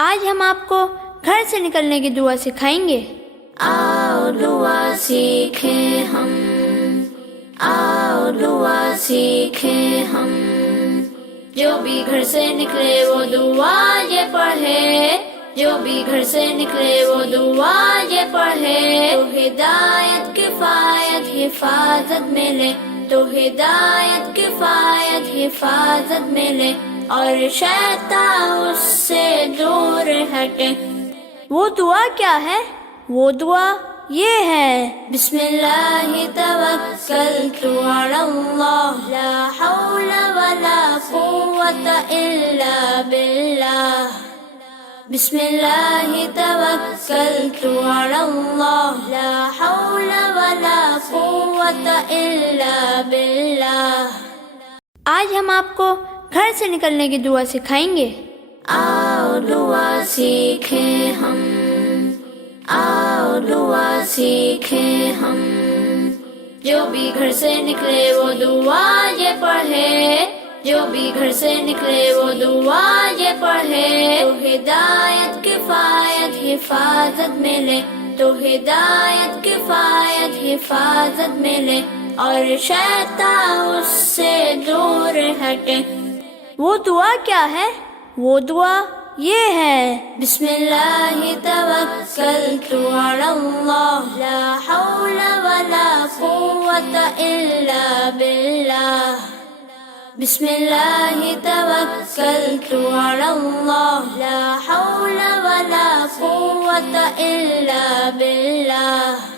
آج ہم آپ کو گھر سے نکلنے کی دعا سکھائیں گے۔ آؤ دعا سیکھیں ہم، آؤ دعا سیکھیں ہم، جو بھی گھر سے نکلے وہ دعا یہ پڑھے، جو بھی گھر سے نکلے وہ دعا یہ پڑھے، تو ہدایت کفایت حفاظت ملے، تو ہدایت کفایت حفاظت ملے، اور شیطان اس سے دور ہٹے۔ وہ دعا کیا ہے؟ وہ دعا یہ ہے: بسم اللہ توکلت علی اللہ، لا حول ولا قوت الا باللہ، بسم اللہ توکلت علی اللہ، لا حول ولا قوت الا باللہ۔ آج ہم آپ کو گھر سے نکلنے کی دعا سکھائیں گے۔ آؤ دعا سیکھیں ہم، آؤ دعا سیکھیں ہم، جو بھی گھر سے نکلے وہ دعا یہ پڑھے، جو بھی گھر سے نکلے وہ دعا یہ پڑھے، تو ہدایت کفایت حفاظت ملے، تو ہدایت کفایت حفاظت ملے، اور شیطان اس سے دور ہٹے۔ وہ دعا کیا ہے؟ وہ دعا یہ ہے: بسم اللہ توکلت علی اللہ، لا حول ولا قوت الا باللہ، بسم اللہ توکلت علی اللہ، لا حول ولا قوت الا باللہ۔